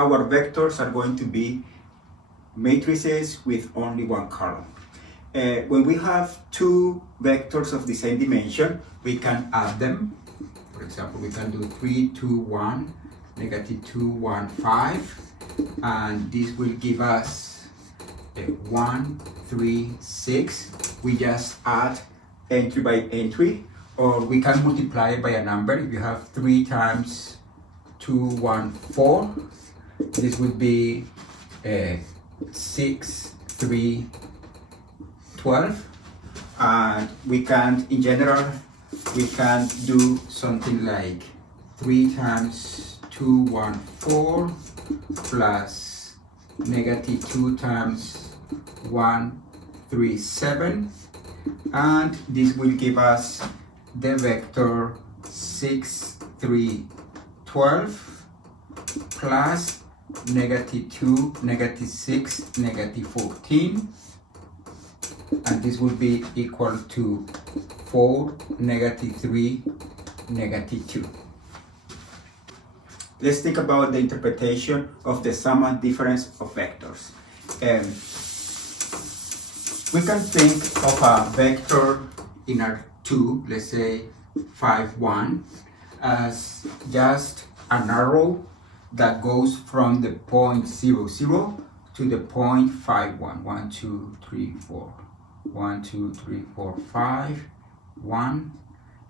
our vectors are going to be matrices with only one column. When we have two vectors of the same dimension, we can add them. For example, we can do 3, 2, 1, negative 2, 1, 5, and this will give us 1, 3, 6. We just add entry by entry, or we can multiply it by a number. If you have 3 times 2, 1, 4, this would be 6, 3, 12. And we can, in general, we can do something like 3 times 2, 1, 4 plus negative 2 times 1, 3, 7. And this will give us the vector 6, 3, 12 plus negative 2, negative 6, negative 14. And this will be equal to 4, negative 3, negative 2. Let's think about the interpretation of the sum and difference of vectors. We can think of a vector in R2, let's say 5, 1, as just an arrow that goes from the point 0, 0 to the point 5, 1. 1, 2, 3, 4. 1, 2, 3, 4, 5, 1.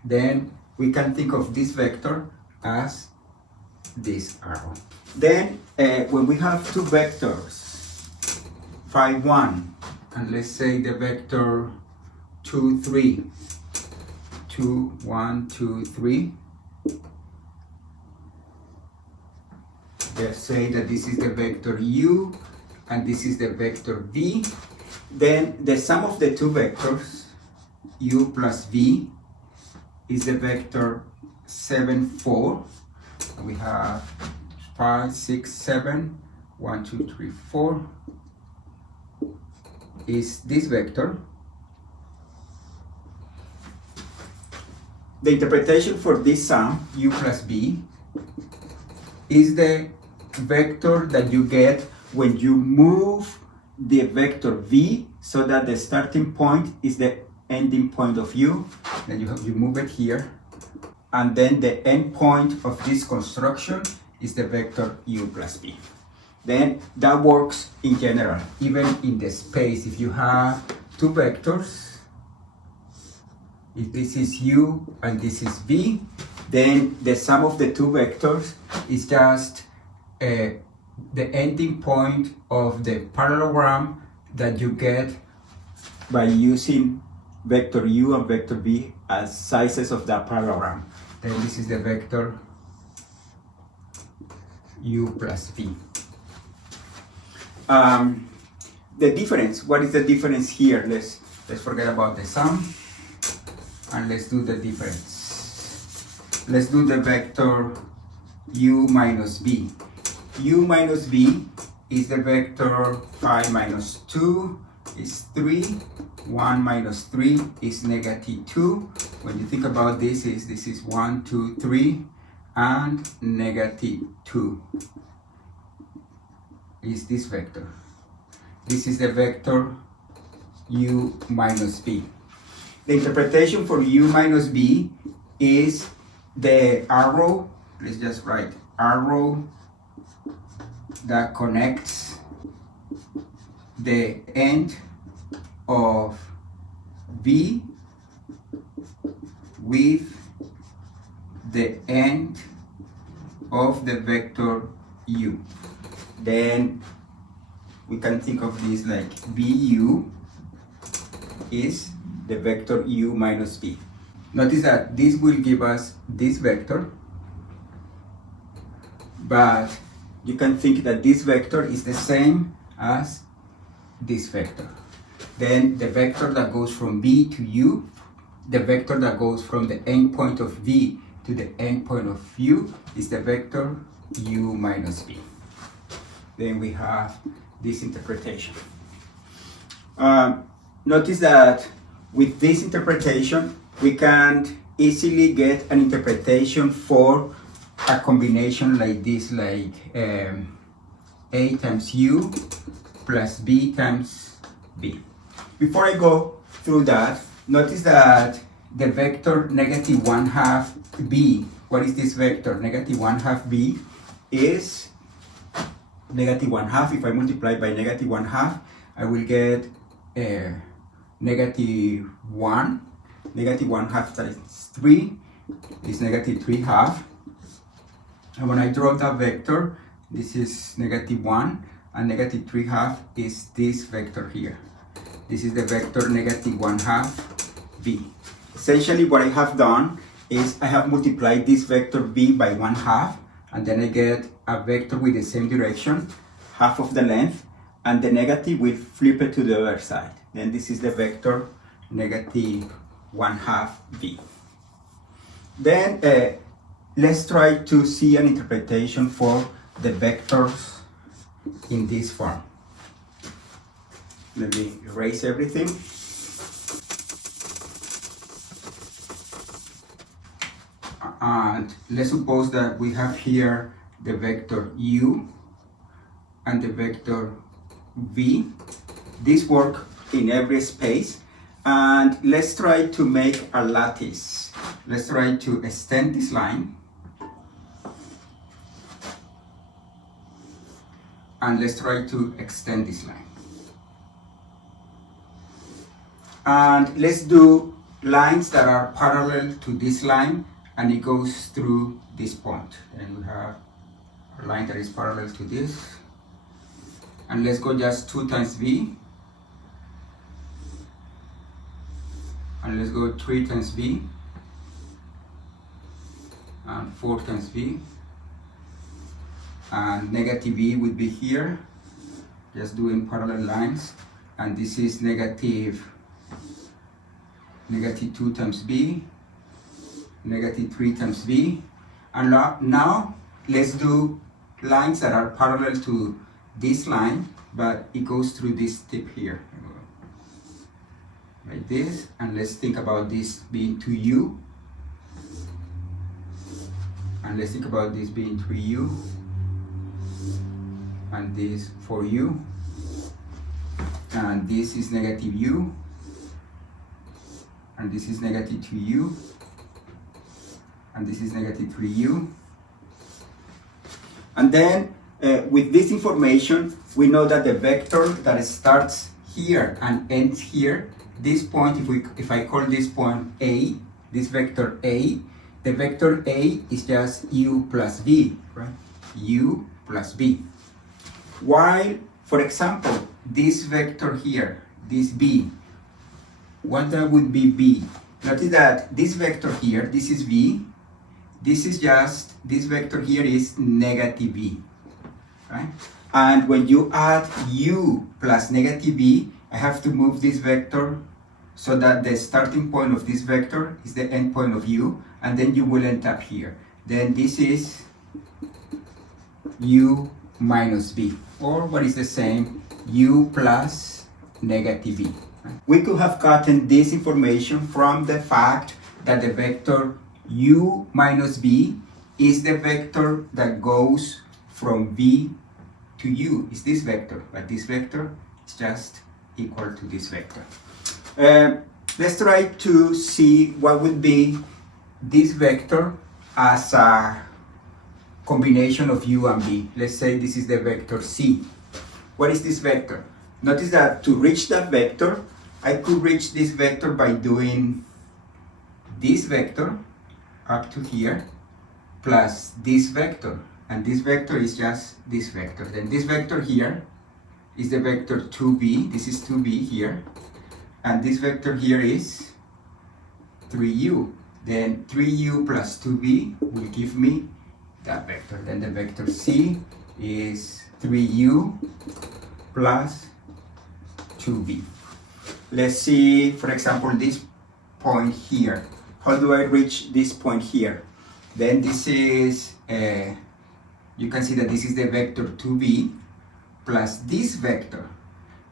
Then we can think of this vector as this arrow. Then when we have two vectors, 5, 1, and let's say the vector 2, 3, 2, 1, 2, 3. Let's say that this is the vector u and this is the vector v. Then the sum of the two vectors, u plus v, is the vector 7, 4. And we have 5, 6, 7, 1, 2, 3, 4. Is this vector. The interpretation for this sum, u plus v, is the vector that you get when you move the vector v so that the starting point is the ending point of u. Then you move it here, and then the end point of this construction is the vector u plus v. Then that works in general, even in the space. If you have two vectors, if this is u and this is v, then the sum of the two vectors is just the ending point of the parallelogram that you get by using vector u and vector v as sizes of that parallelogram. Then this is the vector u plus v. The difference, what is the difference here? Let's forget about the sum and let's do the difference. Let's do the vector u minus v. U minus v is the vector 5 minus 2 is 3, 1 minus 3 is negative 2. When you think about this is 1, 2, 3 and negative 2 is this vector. This is the vector u minus v. The interpretation for u minus v is the arrow, let's just write arrow that connects the end of v with the end of the vector u. Then we can think of this like vu is the vector u minus v. Notice that this will give us this vector, but you can think that this vector is the same as this vector. Then the vector that goes from v to u, the vector that goes from the end point of v to the end point of u is the vector u minus v. Then we have this interpretation. Notice that with this interpretation, we can easily get an interpretation for a combination like this, like A times U plus B times B. Before I go through that, notice that the vector negative 1/2 B, what is this vector? Negative 1/2 B is negative 1/2. If I multiply by negative 1/2, I will get negative 1. Negative 1/2 times 3 is negative 3/2. And when I draw that vector, this is negative 1, and negative 3/2 is this vector here. This is the vector negative 1/2 B. Essentially what I have done is I have multiplied this vector B by 1/2, and then I get a vector with the same direction, half of the length, and the negative will flip it to the other side. Then this is the vector negative 1/2 B. Then let's try to see an interpretation for the vectors in this form. Let me erase everything. And let's suppose that we have here the vector U and the vector V. This work in every space. And let's try to make a lattice. Let's try to extend this line. And let's try to extend this line. And let's do lines that are parallel to this line, and it goes through this point. And we have a line that is parallel to this. And let's go just 2 times V. And let's go 3 times V. And 4 times V. And negative V would be here, just doing parallel lines. And this is negative 2 times V, negative 3 times V. And now let's do lines that are parallel to this line, but it goes through this tip here, like this. And let's think about this being 2U. And let's think about this being 3U. And this 4U. And this is negative U. And this is negative 2U. And this is negative 3U. And then with this information, we know that the vector that starts here and ends here, this point, if I call this point A, this vector A, the vector A is just U plus V, right? U plus V. While, for example, this vector here, this B, what that would be B? Notice that this vector here, this is V. This is just, this vector here is negative V, right? And when you add U plus negative V, I have to move this vector so that the starting point of this vector is the end point of U, and then you will end up here. Then this is U minus V, or what is the same, U plus negative V. We could have gotten this information from the fact that the vector U minus V is the vector that goes from V to U. It's this vector, but this vector is just equal to this vector. Let's try to see what would be this vector as a combination of U and V. Let's say this is the vector C. What is this vector? Notice that to reach that vector, I could reach this vector by doing this vector up to here plus this vector, and this vector is just this vector. Then this vector here is the vector 2b, this is 2b here, and this vector here is 3u. Then 3u plus 2b will give me that vector. Then the vector C is 3u plus 2b. Let's see, for example, this point here. How do I reach this point here? Then this is, you can see that this is the vector 2b plus this vector.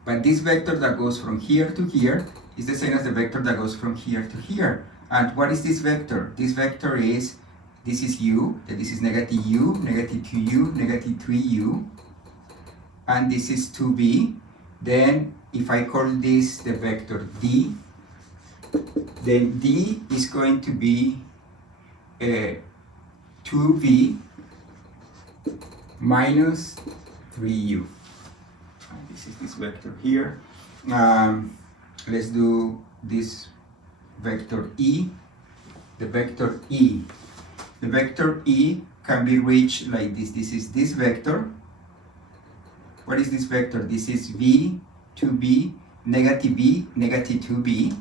But this vector that goes from here to here is the same as the vector that goes from here to here. And what is this vector? This vector is, this is u, that this is negative u, negative 2u, negative 3u. and this is 2b, then if I call this the vector d, then d is going to be 2b minus 3u. And this is this vector here. Let's do this vector e. The vector e. The vector e can be reached like this. This is this vector. What is this vector? This is v, 2b, negative b, negative 2b,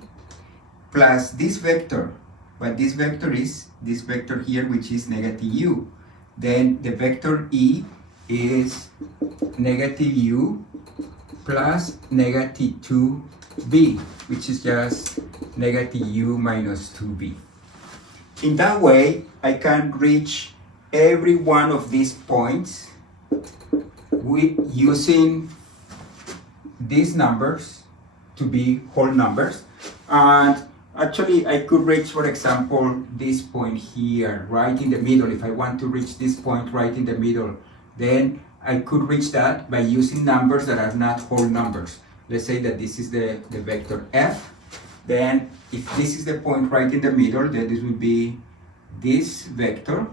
plus this vector. But this vector is this vector here, which is negative u. Then the vector e is negative u plus negative 2b, which is just negative u minus 2b. In that way, I can reach every one of these points with using these numbers to be whole numbers. And actually, I could reach, for example, this point here, right in the middle. If I want to reach this point right in the middle, then I could reach that by using numbers that are not whole numbers. Let's say that this is the vector f. Then if this is the point right in the middle, then this will be this vector.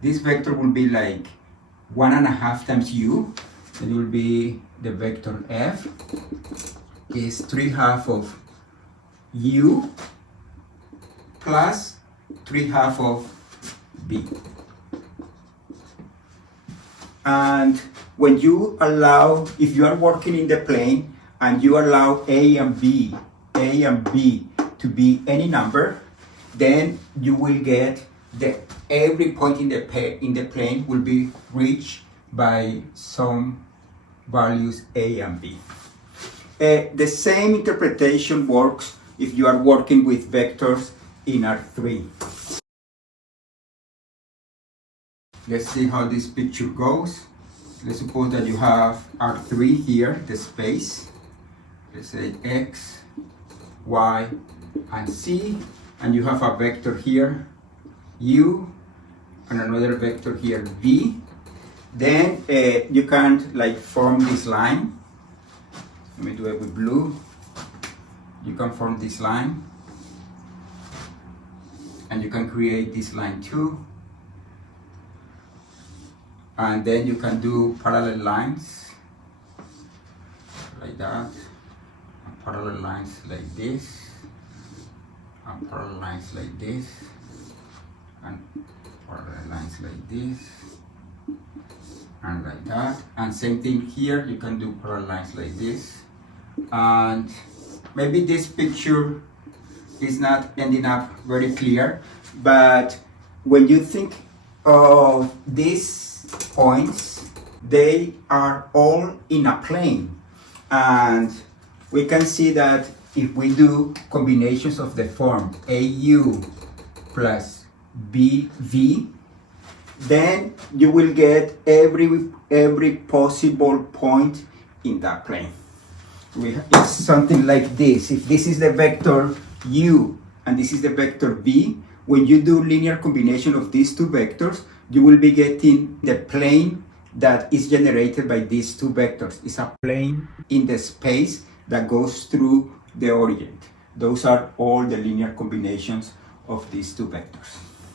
This vector will be like 1.5 times u. It will be the vector f is 3/2 of u plus 3/2 of b. And when you allow, if you are working in the plane and you allow a and b to be any number, then you will get every point in the plane will be reached by some values a and b. The same interpretation works if you are working with vectors in R3. Let's see how this picture goes. Let's suppose that you have R3 here, the space. Let's say x, y, and z, and you have a vector here, u, and another vector here, v. Then you can like form this line. Let me do it with blue. You can form this line, and you can create this line too. And then you can do parallel lines like that, and parallel lines like this, and parallel lines like this, and parallel lines like this, and like that. And same thing here, you can do parallel lines like this. And maybe this picture is not ending up very clear, but when you think of these points, they are all in a plane, and we can see that if we do combinations of the form AU plus BV, then you will get every possible point in that plane. It's something like this. If this is the vector U and this is the vector V, when you do linear combination of these two vectors, you will be getting the plane that is generated by these two vectors. It's a plane in the space that goes through the origin. Those are all the linear combinations of these two vectors.